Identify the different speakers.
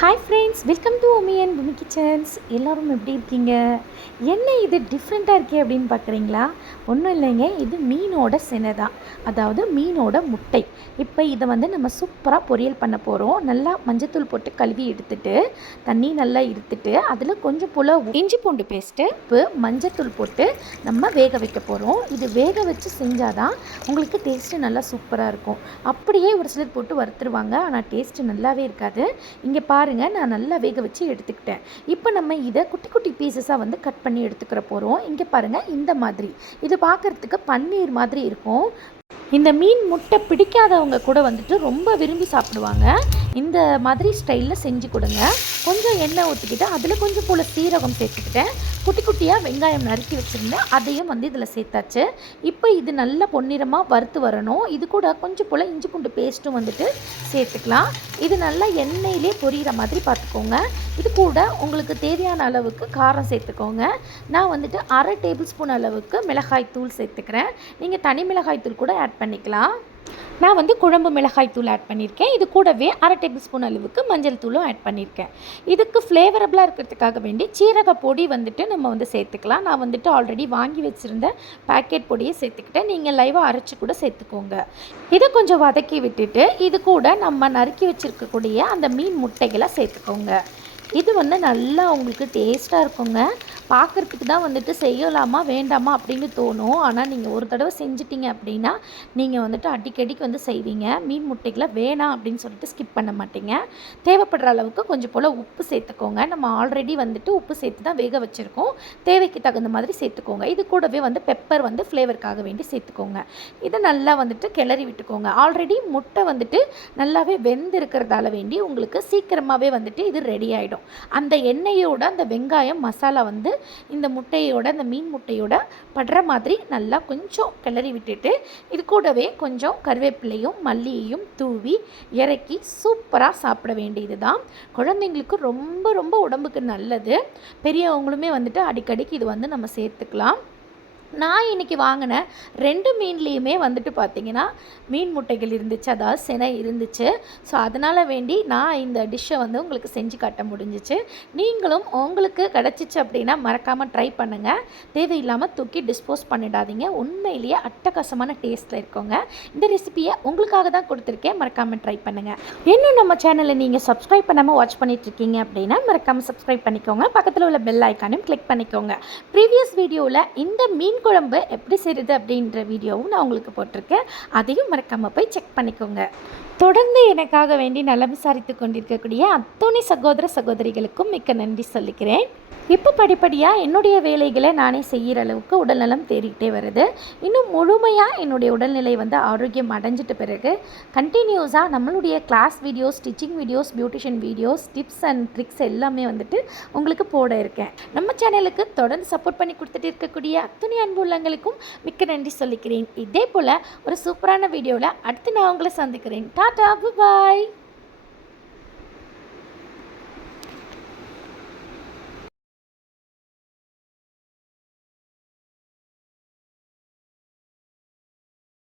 Speaker 1: Hi friends welcome to Omiyan Bhoomi kitchens எல்லோரும் எப்படி இருக்கீங்க? என்ன இது டிஃப்ரெண்ட்டாக இருக்கே அப்படின்னு பார்க்குறீங்களா? ஒன்றும் இல்லைங்க இது மீனோட சினை தான். அதாவது மீனோட முட்டை. இப்போ இதை வந்து நம்ம சூப்பராக பொரியல் பண்ண போகிறோம் நல்லா மஞ்சத்தூள் போட்டு கழுவி எடுத்துட்டு தண்ணி நல்லா இருத்துட்டு அதில் கொஞ்சம் போல் இஞ்சி பூண்டு பேஸ்ட்டு உப்பு மஞ்சத்தூள் போட்டு நம்ம வேக வைக்க போகிறோம் இது வேக வச்சு செஞ்சால் தான் உங்களுக்கு டேஸ்ட்டு நல்லா சூப்பராக இருக்கும். அப்படியே ஒரு சிலர் போட்டு வறுத்துருவாங்க ஆனால் டேஸ்ட்டு நல்லாவே இருக்காது. இங்கே பாருங்கள் நான் நல்லா வேக வச்சு எடுத்துக்கிட்டேன். இப்போ நம்ம இதை குட்டி குட்டி பீசஸாக வந்து கட் பண்ணி எடுத்துக்கிற போகிறோம் இங்கே பாருங்கள் இந்த மாதிரி. இது பார்க்குறதுக்கு பன்னீர் மாதிரி இருக்கும். இந்த மீன் முட்டை பிடிக்காதவங்க கூட வந்துட்டு ரொம்ப விரும்பி சாப்பிடுவாங்க. இந்த மாதிரி ஸ்டைலில் செஞ்சு கொடுங்க. கொஞ்சம் எண்ணெய் ஊற்றிக்கிட்டு அதில் கொஞ்சம் போல் சீரகம் சேர்த்துக்கிட்டேன் குட்டி குட்டியாக வெங்காயம் நறுக்கி வச்சுருந்தேன். அதையும் வந்து இதில் சேர்த்தாச்சு. இப்போ இது நல்ல பொன்னிறமாக வறுத்து வரணும். இது கூட கொஞ்சம் போல் இஞ்சி பூண்டு பேஸ்ட்டும் வந்துட்டு சேர்த்துக்கலாம். இது நல்லா எண்ணெயிலே பொரியிற மாதிரி பார்த்துக்கோங்க. இது கூட உங்களுக்கு தேவையான அளவுக்கு காரம் சேர்த்துக்கோங்க. நான் வந்துட்டு அரை டேபிள் ஸ்பூன் அளவுக்கு மிளகாய் தூள் சேர்த்துக்கிறேன். நீங்கள் தனி மிளகாய் தூள் கூட ஆட் பண்ணிக்கலாம். நான் வந்து குழம்பு மிளகாய் தூள் ஆட் பண்ணியிருக்கேன். இது கூடவே அரை டேபிள் ஸ்பூன் அளவுக்கு மஞ்சள் தூளும் ஆட் பண்ணியிருக்கேன். இதுக்கு ஃப்ளேவரபுளாக இருக்கிறதுக்காக வேண்டி சீரக பொடி வந்துட்டு நம்ம வந்து சேர்த்துக்கலாம். நான் வந்துட்டு ஆல்ரெடி வாங்கி வச்சுருந்த பேக்கெட் பொடியை சேர்த்துக்கிட்டேன். நீங்கள் லைவாக அரைச்சி கூட சேர்த்துக்கோங்க. இதை கொஞ்சம் வதக்கி விட்டுட்டு இது கூட நம்ம நறுக்கி வச்சுருக்கக்கூடிய அந்த மீன் முட்டைகளை சேர்த்துக்கோங்க. இது வந்து நல்லா உங்களுக்கு டேஸ்ட்டாக இருக்குங்க. பார்க்குறதுக்கு தான் வந்துட்டு செய்யலாமா வேண்டாமா அப்படின்னு தோணும். ஆனால் நீங்கள் ஒரு தடவை செஞ்சிட்டிங்க அப்படின்னா நீங்கள் வந்துட்டு அடிக்கடிக்கு வந்து செய்வீங்க. மீன் முட்டைகளை வேணாம் அப்படின்னு சொல்லிட்டு ஸ்கிப் பண்ண மாட்டீங்க. தேவைப்படுற அளவுக்கு கொஞ்சம் போல் உப்பு சேர்த்துக்கோங்க. நம்ம ஆல்ரெடி வந்துட்டு உப்பு சேர்த்து தான் வேக வச்சுருக்கோம். தேவைக்கு தகுந்த மாதிரி சேர்த்துக்கோங்க. இது கூடவே வந்து பெப்பர் வந்து ஃப்ளேவருக்காக வேண்டி சேர்த்துக்கோங்க. இதை நல்லா வந்துட்டு கிளறி விட்டுக்கோங்க. ஆல்ரெடி முட்டை வந்துட்டு நல்லாவே வெந்து இருக்கிறதால வேண்டி உங்களுக்கு சீக்கிரமாகவே வந்துட்டு இது ரெடி ஆகிடும் அந்த எண்ணெயோட அந்த வெங்காயம் மசாலா வந்து இந்த முட்டையோட இந்த மீன் முட்டையோட படுற மாதிரி நல்லா கொஞ்சம் கிளறி விட்டுட்டு இது கூடவே கொஞ்சம் கருவேப்பிலையும் மல்லியையும் தூவி இறக்கி சூப்பராக சாப்பிட வேண்டியது தான் குழந்தைங்களுக்கு ரொம்ப ரொம்ப உடம்புக்கு நல்லது. பெரியவங்களுமே வந்துட்டு அடிக்கடிக்கு இது வந்து நம்ம சேர்த்துக்கலாம். நான் இன்றைக்கி வாங்கின ரெண்டு மீன்லேயுமே வந்துட்டு பார்த்திங்கன்னா மீன் முட்டைகள் இருந்துச்சு அதாவது சினை இருந்துச்சு. ஸோ அதனால் வேண்டி நான் இந்த டிஷ்ஷை வந்து உங்களுக்கு செஞ்சு காட்ட முடிஞ்சிச்சு. நீங்களும் உங்களுக்கு கிடச்சிச்சு அப்படின்னா மறக்காமல் ட்ரை பண்ணுங்கள் தேவையில்லாமல் தூக்கி டிஸ்போஸ் பண்ணிடாதீங்க. உண்மையிலேயே அட்டகாசமான டேஸ்ட்டில் இருக்கோங்க. இந்த ரெசிபியை உங்களுக்காக தான் கொடுத்துருக்கேன். மறக்காமல் ட்ரை பண்ணுங்கள் இன்னும் நம்ம சேனலை நீங்கள் சப்ஸ்கிரைப் பண்ணாமல் வாட்ச் பண்ணிகிட்ருக்கீங்க அப்படின்னா மறக்காமல் சப்ஸ்கிரைப் பண்ணிக்கோங்க. பக்கத்தில் உள்ள பெல் ஐக்கானையும் கிளிக் பண்ணிக்கோங்க. ப்ரீவியஸ் வீடியோவில் இந்த மீன் மீன் குழம்பு எப்படி செய்கிறது அப்படின்ற வீடியோவும் நான் உங்களுக்கு போட்டிருக்கேன். அதையும் மறக்காமல் போய் செக் பண்ணிக்கோங்க. தொடர்ந்து எனக்காக வேண்டி நலம் விசாரித்து கொண்டிருக்கக்கூடிய அத்துணை சகோதர சகோதரிகளுக்கும் மிக்க நன்றி சொல்லிக்கிறேன். இப்போ படிப்படியாக என்னுடைய வேலைகளை நானே செய்கிற அளவுக்கு உடல்நலம் தேறிக்கிட்டே வருது. இன்னும் முழுமையாக என்னுடைய உடல்நிலை வந்து ஆரோக்கியம் அடைஞ்சிட்ட பிறகு கண்டினியூஸாக நம்மளுடைய class videos stitching videos beautician videos tips and tricks எல்லாமே வந்துட்டு உங்களுக்கு போட இருக்கேன். நம்ம சேனலுக்கு தொடர்ந்து சப்போர்ட் பண்ணி கொடுத்துட்டு இருக்கக்கூடிய அத்துணை அன்பு உள்ளங்களுக்கும் மிக்க நன்றி சொல்லிக்கிறேன். இதே போல் ஒரு சூப்பரான வீடியோவில் அடுத்து நான் உங்களை சந்திக்கிறேன். டாடா பாய்